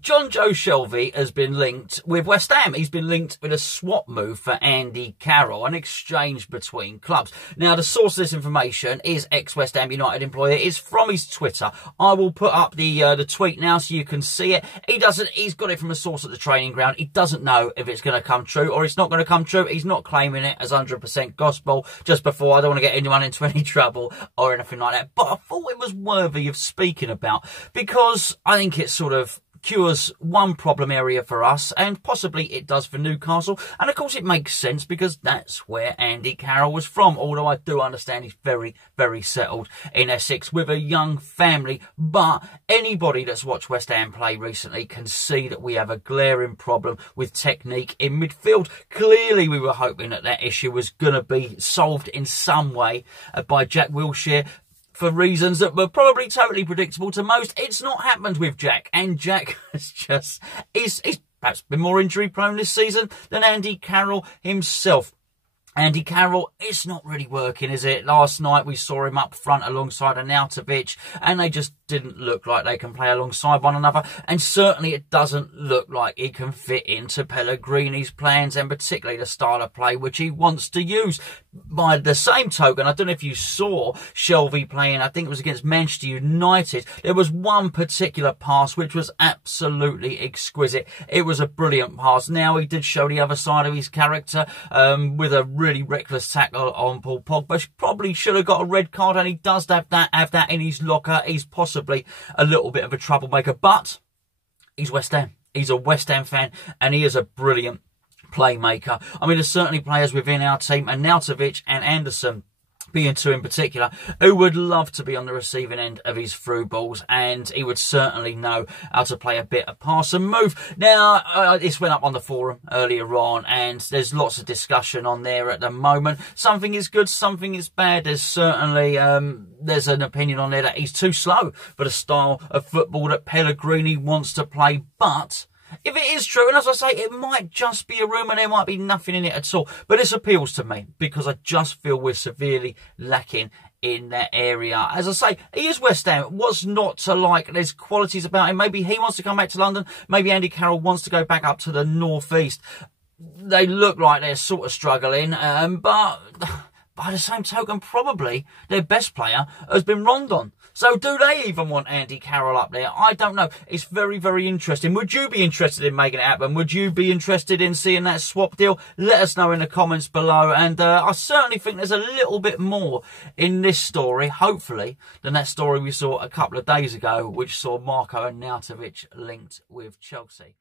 Jonjo Shelvey has been linked with West Ham. He's been linked with a swap move for Andy Carroll, an exchange between clubs. Now, the source of this information is ex-West Ham United employee. It's from his Twitter. I will put up the tweet now so you can see it. He's got it from a source at the training ground. He doesn't know if it's going to come true or it's not going to come true. He's not claiming it as 100% gospel. Just before, I don't want to get anyone into any trouble or anything like that. But I thought it was worthy of speaking about because I think it sort of cures one problem area for us, and possibly it does for Newcastle. And of course it makes sense because that's where Andy Carroll was from, although I do understand he's very, very settled in Essex with a young family. But anybody that's watched West Ham play recently can see that we have a glaring problem with technique in midfield. Clearly we were hoping that that issue was going to be solved in some way by Jack Wilshere. For reasons that were probably totally predictable to most. It's not happened with Jack. And Jack has just, he's perhaps been more injury prone this season than Andy Carroll himself. Andy Carroll, it's not really working, is it? Last night we saw him up front alongside Arnautovic, and they just didn't look like they can play alongside one another. And certainly it doesn't look like he can fit into Pellegrini's plans, and particularly the style of play which he wants to use. By the same token, I don't know if you saw Shelvey playing, I think it was against Manchester United. There was one particular pass which was absolutely exquisite. It was a brilliant pass. Now, he did show the other side of his character with a really reckless tackle on Paul Pogba. Probably should have got a red card, and he does have that in his locker. He's possibly a little bit of a troublemaker, but he's West Ham. He's a West Ham fan, and he is a brilliant playmaker. I mean, there's certainly players within our team, Arnautovic and Anderson being two in particular, who would love to be on the receiving end of his through balls, and he would certainly know how to play a bit of pass and move. Now, this went up on the forum earlier on, and there's lots of discussion on there at the moment. Something is good, something is bad. There's certainly, there's an opinion on there that he's too slow for the style of football that Pellegrini wants to play, but if it is true, and as I say, it might just be a rumour, there might be nothing in it at all. But this appeals to me because I just feel we're severely lacking in that area. As I say, he is West Ham. What's not to like? There's qualities about him. Maybe he wants to come back to London. Maybe Andy Carroll wants to go back up to the northeast. They look like they're sort of struggling, but by the same token, probably their best player has been Rondon. So do they even want Andy Carroll up there? I don't know. It's very, very interesting. Would you be interested in making it happen? Would you be interested in seeing that swap deal? Let us know in the comments below. And I certainly think there's a little bit more in this story, hopefully, than that story we saw a couple of days ago, which saw Marko Arnautovic linked with Chelsea.